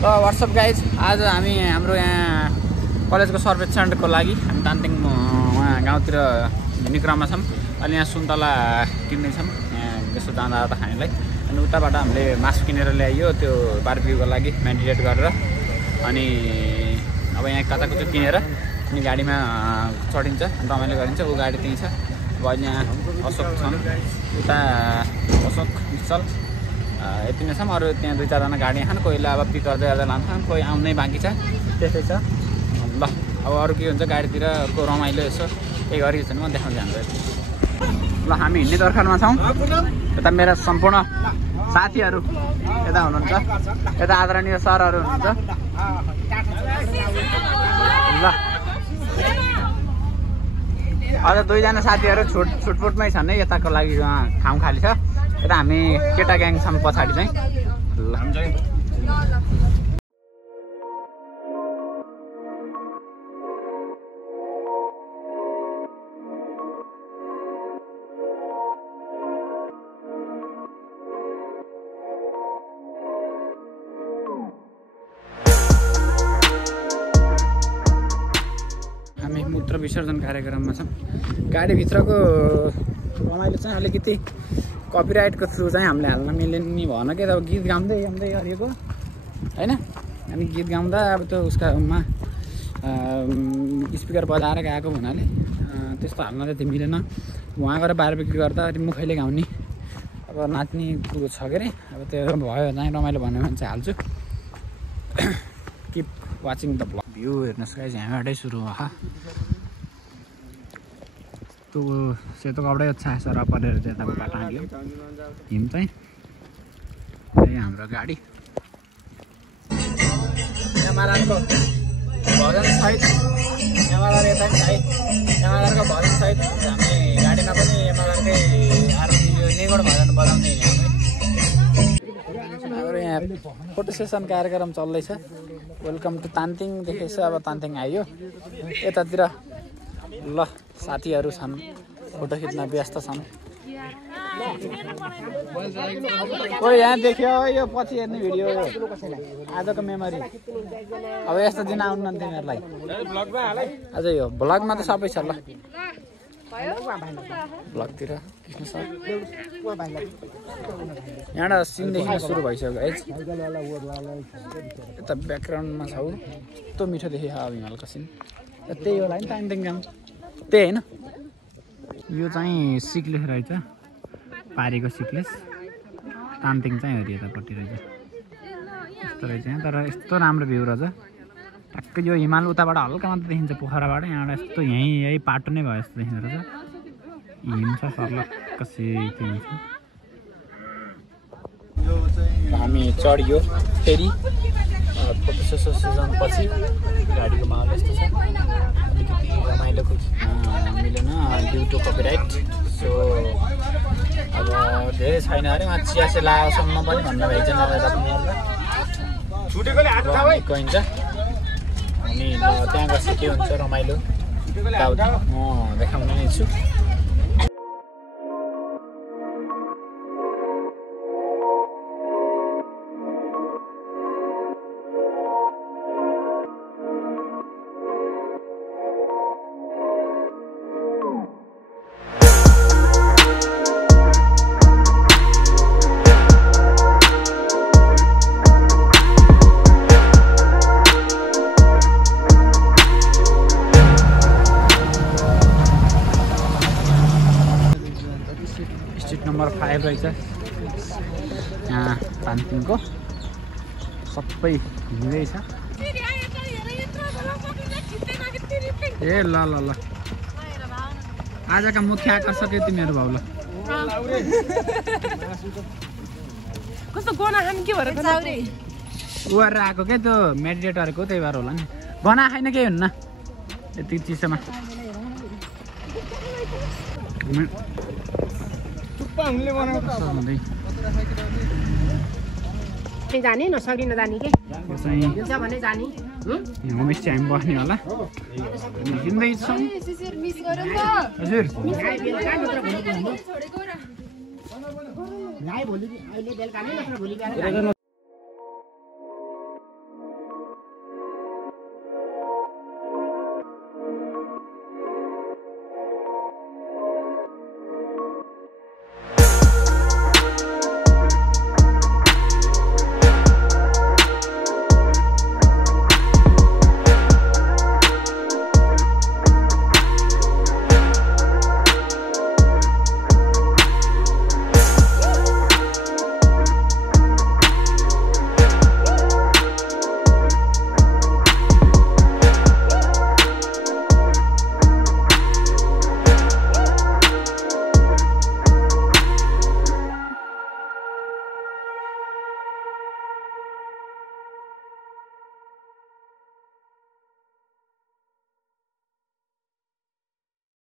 ल what's up guys, आज हामी हाम्रो यहाँ कलेजको सर्वेक्षणको लागि हामी तान्तिङ उहाँ गाउँतिर हिँड्ने क्रममा छौँ। अनि यहाँ सुन्तला किन्दैछौँ यहाँ यसो जाँदा जाँदा खानेलाई। अनि उताबाट हामीले मासु किनेर ल्याइयो त्यो बारबिक्यूको लागि म्यारिनेट गरेर। अनि अब यहाँ कताकता किनेर अनि गाडीमा चढिन्छ, रमाइलो गरिन्छ। ऊ गाडी त्यहीँ छ। अब अहिले यहाँ अशोक छन्, उता अशोक निश्चल यति नै छौँ। अरू त्यहाँ 2-4जना गाडी खान, कोहीले अब पिक गर्दै गर्दै लान्छन्, कोही आउनै बाँकी छ। त्यस्तै छ। ल अब अरू के हुन्छ गाडीतिर को रमाइलो यसो केही गरिन्छ भने म देखाउन जान्छु। ल हामी हिँड्ने दर्खानमा छौँ। यता मेरा सम्पूर्ण साथीहरू यता हुनुहुन्छ, यता आदरणीय सरहरू हुनुहुन्छ। ल अझ 2जना साथीहरू छुटपुटमै छन् है, यताको लागि ठाउँ खाली छ। यता हामी केटा ग्याङ छौँ पछाडि चाहिँ। ल हामी मूत्र विसर्जन कार्यक्रममा छौँ। गाडीभित्रको रमाइलो चाहिँ अलिकति कपिराइटको थ्रु चाहिँ हामीले हाल्न मिलेन नि भन के। अब गीत गाउँदै गाउँदै गरेको होइन। अनि गीत गाउँदा अब त्यो उसकामा स्पिकर बजाएर गएको हुनाले त्यस्तो हाल्न त्यति मिलेन। उहाँ गएर बारबिक्यू गर्दा मुखैले गाउने अब नाच्ने कुरो छ के अरे। अब त्यो भयो चाहिँ रमाइलो भन्यो भने चाहिँ हाल्छु। Keep watching the blog. View हेर्नुहोस् गाइस, यहाँबाटै सुरु भयो। त्यो सेतो कपडै अच्छा सर परेर चाहिँ यताको बाटो आयो हिम चाहिँ। त्यही हाम्रो गाडी एमआरआरको भजन सहित एमआरआर यता पनि है। एमआरआरको भजन सहित हामी गाडीमा पनि एमआरआरकै आरती यो नेगोड भजन बजाउँदै हिँड्यौँ। हाम्रो यहाँ फोटो सेसन कार्यक्रम चल्दैछ। वेलकम टु तान्तिङ देखेछ। अब तान्तिङ आइयो यतातिर। ल साथीहरू छन्, फोटो खिच्न व्यस्त छन्। ओ यहाँ देख्यो यो पछि हेर्ने भिडियो आजको मेमोरी। अब यस्तो दिन आउनु न तिमीहरूलाई अझ यो भ्लगमा त सबै छ। ल भ्लगतिर खिच्नु छ। यहाँबाट सिनदेखि सुरु भइसक्यो है। यता ब्याकग्राउन्डमा छ यस्तो मिठो देखियो अब हिमालको सिन। त्यही होला नि तान्तिङ गाउँ त्यही होइन। यो चाहिँ सिक्लेस रहेछ, पारीको सिक्लेस। तान्तिङ चाहिँ हेरि यतापट्टि रहेछ यस्तो रहेछ यहाँ। तर यस्तो राम्रो भ्यू रहेछ। टक्कै यो हिमाल उताबाट हल्का मात्रै देखिन्छ पोखराबाट। यहाँबाट यस्तो यही पाटो नै भयो जस्तो देखिँदो रहेछ। हिम छ सर्लक्क सेतो हुन्छ। हामी चढियो फेरि फोटो सेसन पछि। गाडीको माहौल यस्तो छ, अलिकति रमाइलोको मिलेन ड्यु टु कपिराइट। सो अब धेरै छैन अरे उहाँ चियासे लागेसम्म पनि भन्नुभएको छ। नभए गइन्छ अनि त्यहाँ गएपछि के हुन्छ रमाइलो म देखाउने नै छु। स्ट्रिट नम्बर 5 रहेछ यहाँ तान्तिङको। सबै हिँड्दैछ। ए ल ल ल आजका मुख्य आकर्षक तिमीहरू भाउ। ल कस्तो गना खान के भएर उ गरेर आएको क्या त्यो मेडिटेटरको, त्यही भएर होला नि। गना खाइन केही हुन्न यति चिसोमा। जाने नसक्ने नजाने के भने जाने होमस्टे हामी बस्ने होला। हिँड्दैछौँ हजुर।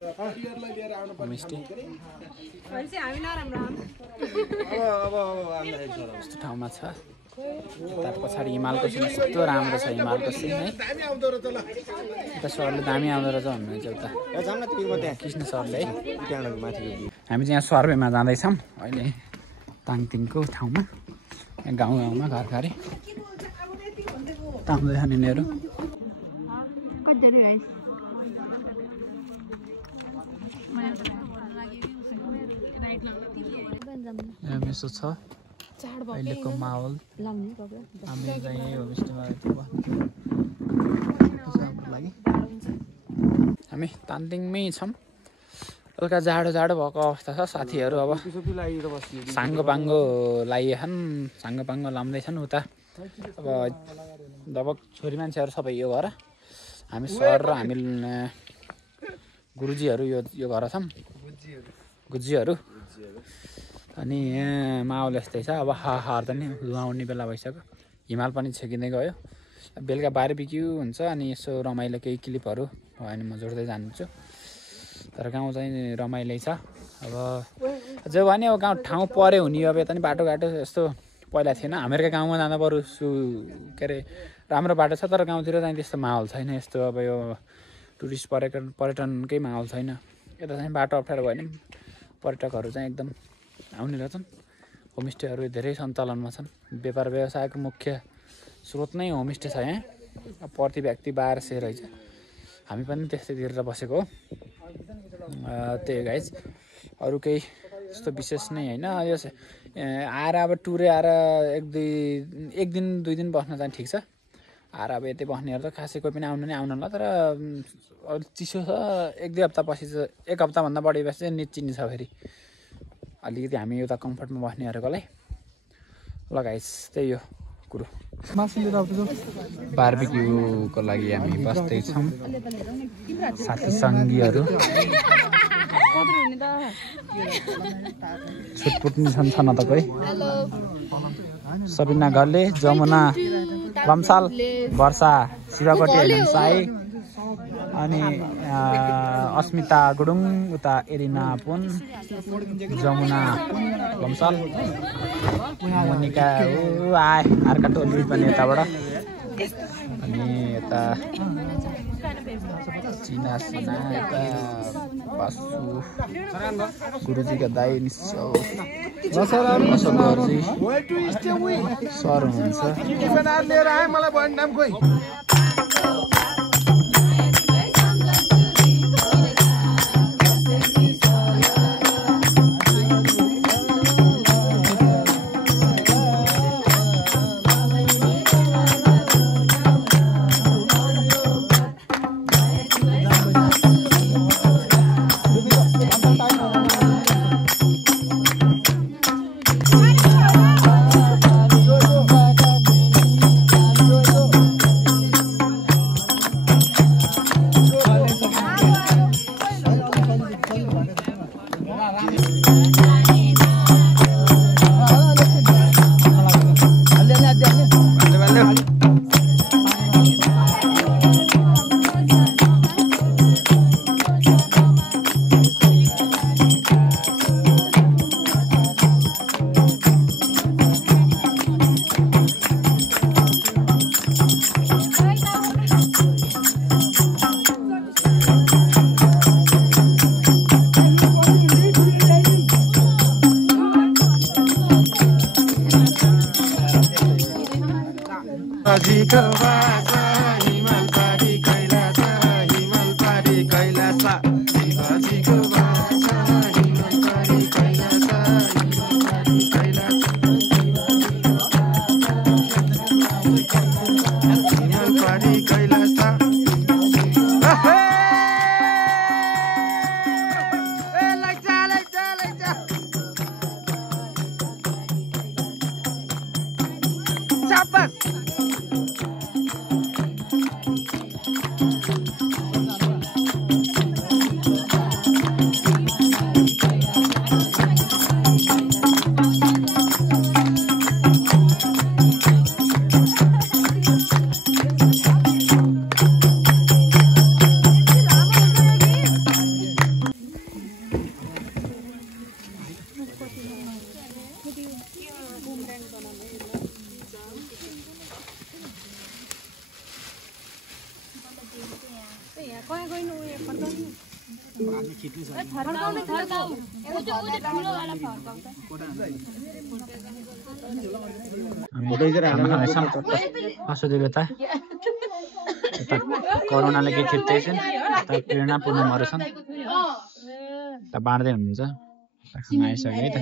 होमस्टे यस्तो ठाउँमा छ यता पछाडि हिमालको सिन यस्तो राम्रो छ हिमालको सिन है यता सरले दामी आउँदो रहेछ भन्नुहुन्छ उता कृष्ण सरले है हामी चाहिँ यहाँ सर्वेमा जाँदैछौँ अहिले ताङतिङको ठाउँमा गाउँमा घर खारे आउँदैछन् यिनीहरू यसो छ अहिलेको माहौल हामी चाहिँ होमस्टेमा हामी तानतिङमै छौँ हल्का जाडो भएको अवस्था छ साथीहरू अब साङ्गोपाङ्गो लाइएछन् साङ्गोपाङ्गो लाउँदैछन् उता अब दबक छोरी मान्छेहरू सबै यो घर हामी सर र हामी गुरुजीहरू यो घर छौँ गुरुजीहरू अनि यहाँ माहौल यस्तै छ अब हार त नि नुहाउने बेला भइसक्यो हिमाल पनि छेकिँदै गयो बेलुका बारबिक्यू हुन्छ अनि यसो रमाइलो केही क्लिपहरू भयो भने म जोड्दै जान्छु तर गाउँ चाहिँ रमाइलो छ अब जो भने अब गाउँ ठाउँ परे हुने अब यता नि बाटोघाटो यस्तो पहिला थिएन हामीहरूको गाउँमा जाँदा बरु के अरे राम्रो बाटो छ तर गाउँतिर चाहिँ त्यस्तो माहौल छैन यस्तो अब यो टुरिस्ट पर्यटनकै माहौल छैन यता चाहिँ बाटो अप्ठ्यारो भयो भने पर्यटकहरू चाहिँ एकदम आउने रहेछन् होमस्टेहरू धेरै सञ्चालनमा छन् व्यापार व्यवसायको मुख्य स्रोत नै होमस्टे छ यहाँ प्रति व्यक्ति 1200 रहेछ हामी पनि त्यस्तै तिरेर बसेको हो त्यही गाइज अरू केही यस्तो विशेष नै होइन यो आएर अब टुरे आएर एक दिन दुई दिन बस्न चाहिँ ठिक छ आएर अब यतै बस्नेहरू त खासै कोही पनि आउनु नै आउनु होला तर चिसो छ एक दुई हप्ता पछि एक हप्ताभन्दा बढी बसे चाहिँ निच्चिने छ फेरि अलिकति हामी उता कम्फर्टमा बस्नेहरूकोलाई ल गाइस त्यही हो कुरो बारबिक्यूको लागि हामी बस्दैछौँ साथी सङ्गीहरू छुटपुट्ने छन् त कोही सबिना घरले जमुना लम्साल वर्षा शिवकोटे साई अनि अस्मिता गुडुङ उता एरिना पुन जमुना लम्साल मोनिका आए अर्का टोली पनि यताबाट अनि यता चिना सिना यता बासु गुरुजीका दाई निश्चौ सर हुनुहुन्छ कोरोनाले के छिट्टै छन् प्रेरणा पुग्नु मरेछन् बाँड्दै हुनुहुन्छ खाना आइसक्यो है त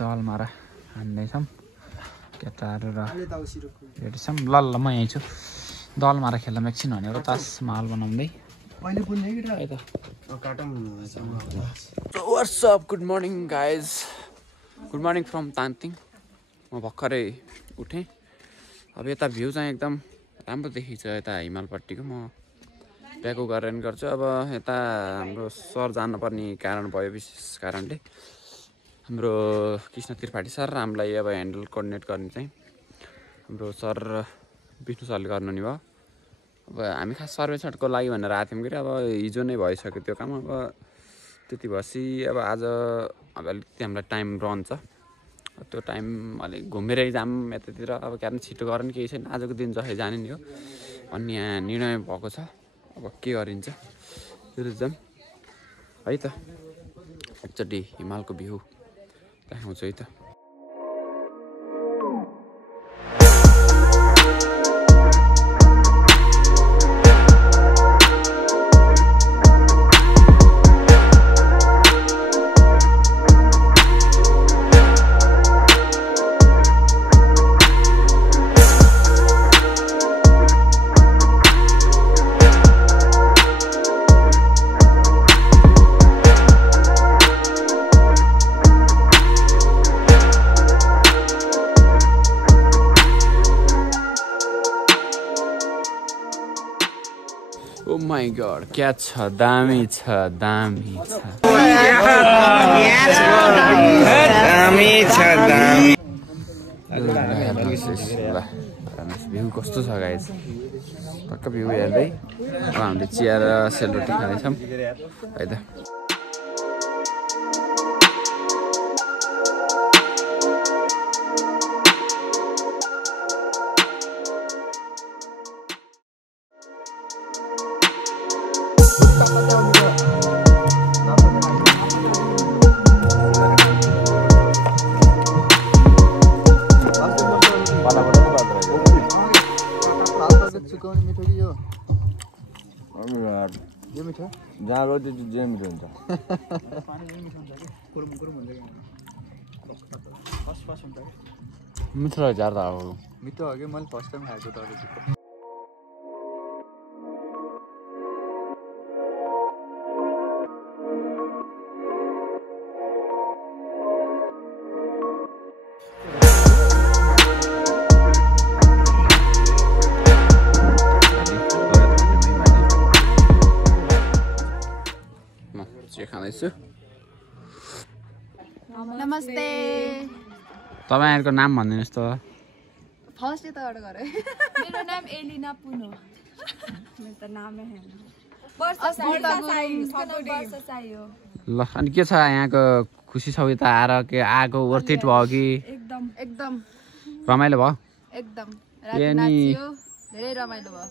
दलमारा हान्दैछौँ केटाहरू र हेर्छौँ ल ल म यहीँ छु दलमारा खेल्दा एकछिन भनेको तास माल बनाउँदै WhatsApp good morning guys good morning from Tanting म भर्खरै उठेँ अब यता भ्यू चाहिँ एकदम राम्रो देखिन्छ यता हिमालपट्टिको म ब्याक गरेर गर्छु अब यता हाम्रो सर जानुपर्ने कारण भयो विशेष कारणले हाम्रो कृष्ण त्रिपाठी सर हामीलाई अब ह्यान्डल कोअर्डिनेट गर्ने चाहिँ हाम्रो सर विष्णु सरले गर्नु नि भयो अब हामी खास सर्वेक्षणको लागि भनेर आएको थियौँ कि अब हिजो नै भइसक्यो त्यो काम अब त्यति भएपछि अब आज अब अलिकति हामीलाई टाइम रहन्छ त्यो टाइम अलिक घुमेरै जाऊँ यतातिर अब क्या छिटो गर्ने केही छैन आजको दिन जसै जाने नि हो अनि यहाँ निर्णय भएको छ अब के गरिन्छ त्यो जाऊँ है त एकचोटि हिमालको भ्यू देखाउँछु है त ओ माई गॉड क्या छ दामी छ दामी छ भ्यू कस्तो छ गाइस पक्का भ्यू हेर्दै अब हामीले चिया र सेलरोटी खाँदैछौँ है त जहाँ रोटी जे मिठो हुन्छ मिठो रहेछ यार त अब मिठो हो कि मैले फर्स्ट टाइम खाएको त खाँदैछु नमस्ते तपाईँहरूको नाम भनिदिनुहोस् त फर्स्ट यताबाट गरे मेरो नाम एलिना पुनो मेरो त नामै हैन ल अनि के छ यहाँको खुसी छ यता आएर के आएको वर्थ इट भयो कि एकदम एकदम रमाइलो भयो एकदम राति नाचियो धेरै रमाइलो भयो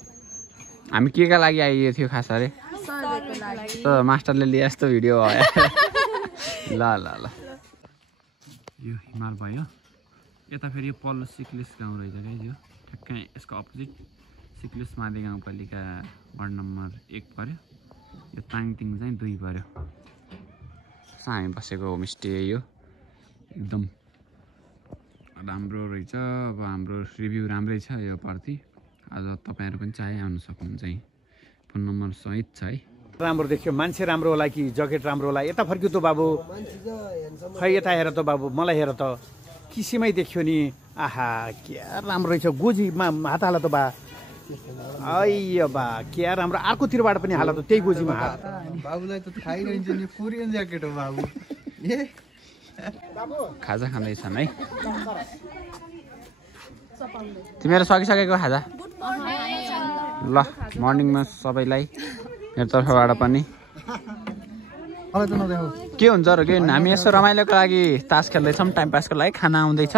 हामी के का लागि आइएको थियो खास अरे त मास्टरले लिए यस्तो भिडियो भयो ल ल ल यो हिमाल भयो यता फेरि यो पल्लो सिक्लेस गाउँ रहेछ क्या यो ठ्याक्कै यसको अपोजिट सिक्लेस माधे गाउँपालिका वार्ड नम्बर 1 पर्यो यो ताङतिङ चाहिँ 2 पर्यो हामी बसेको होमस्टे यो एकदम राम्रो रहेछ अब हाम्रो रिभ्यू राम्रै छ यो प्रति आज तपाईँहरू पनि चाहे आउन सक्नुहुन्छ है फोन नम्बर सहित छ है राम्रो देखियो मान्छे राम्रो होला कि जकेट राम्रो होला यता फर्क्यो त बाबु खै यता हेर त बाबु मलाई हेर त किसिमै देखियो नि आहा क्या राम्रो रहेछ गोजीमा हात हाल त बा अय बा क्या राम्रो अर्कोतिरबाट पनि हाल त त्यही गोजीमा हात बाबुलाई त थाहै रहन्छ नि कोरियन ज्याकेट हो बाबु खाजा खाँदैछन् है तिमीहरू सकिसकेको खाजा ल मर्निङमा सबैलाई मेरो तर्फबाट पनि के हुन्छ र के हामी यसो रमाइलोको लागि तास खेल्दैछौँ टाइम पासको लागि खाना आउँदैछ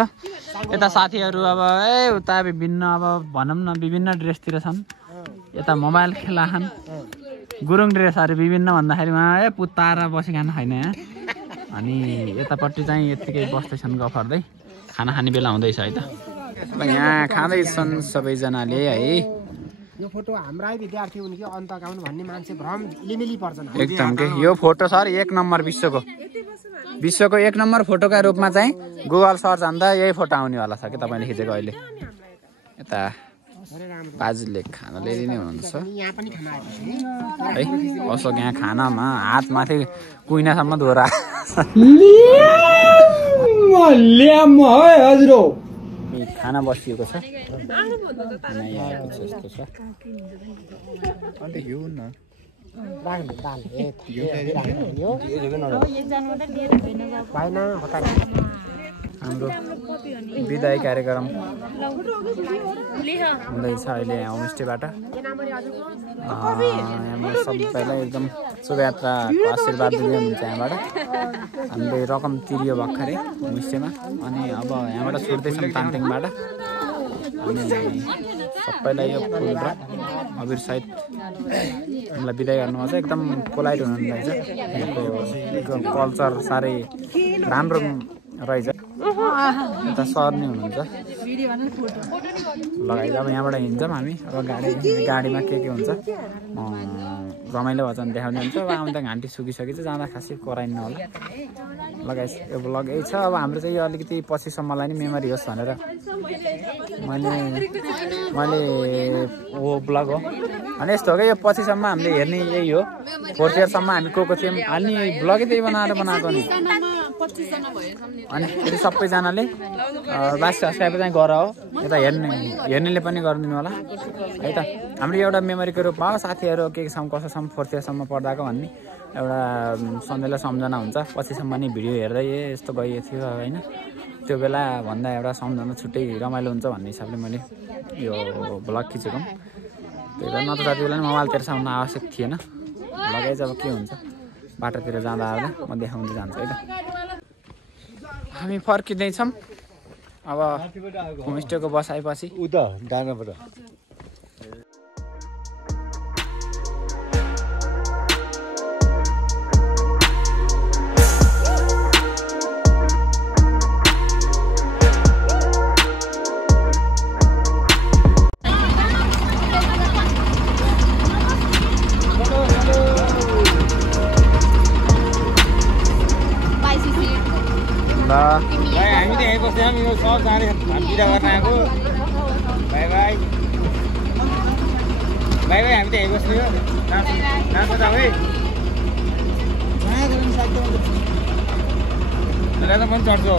यता साथीहरू अब उता विभिन्न अब भनौँ न विभिन्न ड्रेसतिर छन् यता मोबाइल खेला खान् गुरुङ ड्रेसहरू विभिन्न भन्दाखेरि पुत्ताएर बसी खान छैन यहाँ अनि यतापट्टि चाहिँ यत्तिकै बस्दैछन् गफर्दै खाना खाने बेला हुँदैछ है त यहाँ खाँदैछन् सबैजनाले है यो फोटो हाम्रै विद्यार्थी हुन् कि अन्त गाउनु भन्ने मान्छे भ्रम लिमिली पर्छन् एकदम के यो फोटो सर 1 नम्बर विश्वको 1 नम्बर फोटोका रूपमा चाहिँ गुगल सर्च हान्दा यही फोटो आउनेवाला छ कि तपाईँले खिचेको अहिले यता बाजुले खाना ल्याइदिने हुनुहुन्छ है असो यहाँ खानामा हात माथि कुइनासम्म धोरा खाना बसिएको छ हाम्रो विदाई कार्यक्रम हुँदैछ अहिले यहाँ होमस्टेबाट सबैलाई एकदम शुभयात्राको आशीर्वाद दिँदै हुनुहुन्छ यहाँबाट हामीले रकम तिरियो भर्खरै होमस्टेमा अनि अब यहाँबाट छुट्दैछौँ तानतेङबाट अनि सबैलाई यो फुल र अबिरसहित हामीलाई बिदाई गर्नुहुन्छ एकदम पोलाइट हुनुहुन्छ यहाँको कल्चर साह्रै राम्रो रहेछ यता सर्ने हुनुहुन्छ लगाइदियो अब यहाँबाट हिँड्छौँ हामी अब गाडीमा के हुन्छ रमाइलो भएछ भने देखाउने हुन्छ अब आउँदा घाँटी सुकिसकेपछि जाँदा खासै कराइन्न होला लगाइस यो ब्लग यही छ अब हाम्रो चाहिँ यो अलिकति पछिसम्मलाई नि मेमोरी होस् भनेर मैले हो ब्लग हो अनि यस्तो हो क्या यो पछिसम्म हामीले हेर्ने यही हो 4th इयरसम्म हामी को थियौँ अनि ब्लगै त्यही बनाएको नि अनि फेरि सबैजनाले लाइक सब्सक्राइब चाहिँ गर हो यता हेर्नेले पनि गरिदिनु होला है त हाम्रो एउटा मेमोरीको रूपमा हो साथीहरू के छौँ कसो छौँ 4th इयरसम्म पढ्दाको भन्ने एउटा सधैँलाई सम्झना हुन्छ पछिसम्म नि भिडियो हेर्दै यस्तो गइएको थियो होइन त्यो बेला भन्दा एउटा सम्झना छुट्टै रमाइलो हुन्छ भन्ने हिसाबले मैले यो ब्लग खिचेको त्यही भएर न त जति बेला नि मोबाइल तेर्साउन आवश्यक थिएन लगाइ चाहिँ अब के हुन्छ बाटोतिर जाँदा आउँदा म देखाउँदै जान्छु है त हामी फर्किँदैछौँ अब होमस्टेको बसाएपछि उता डाँडाबाट हामी त यहीँ बस्छौँ यो सब जाने बिदा गर्न आएको बाई बाई हामी त यहीँ बस्ने हो नाच्छ त है त पनि चढ्छु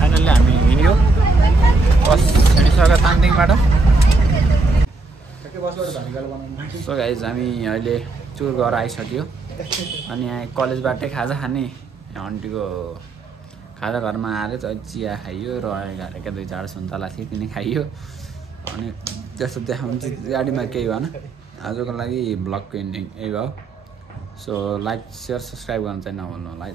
फाइनल्ली हामी हिँड्यो बस हिँडिसक्यो तानतेङबाट सो गाइज हामी अहिले टुर गरेर आइसक्यो अनि यहाँ कलेजबाटै खाजा खाने आन्टीको खाजा घरमा आएर चाहिँ चिया खाइयो र घरका 2-4 सुन्तला थिए तिनी खाइयो अनि त्यस्तो देखाउनु चाहिँ गाडीमा केही भएन आजको लागि ब्लगको एन्डिङ यही भयो सो लाइक सेयर सब्सक्राइब गर्नु चाहिँ नभुल्नु होला है।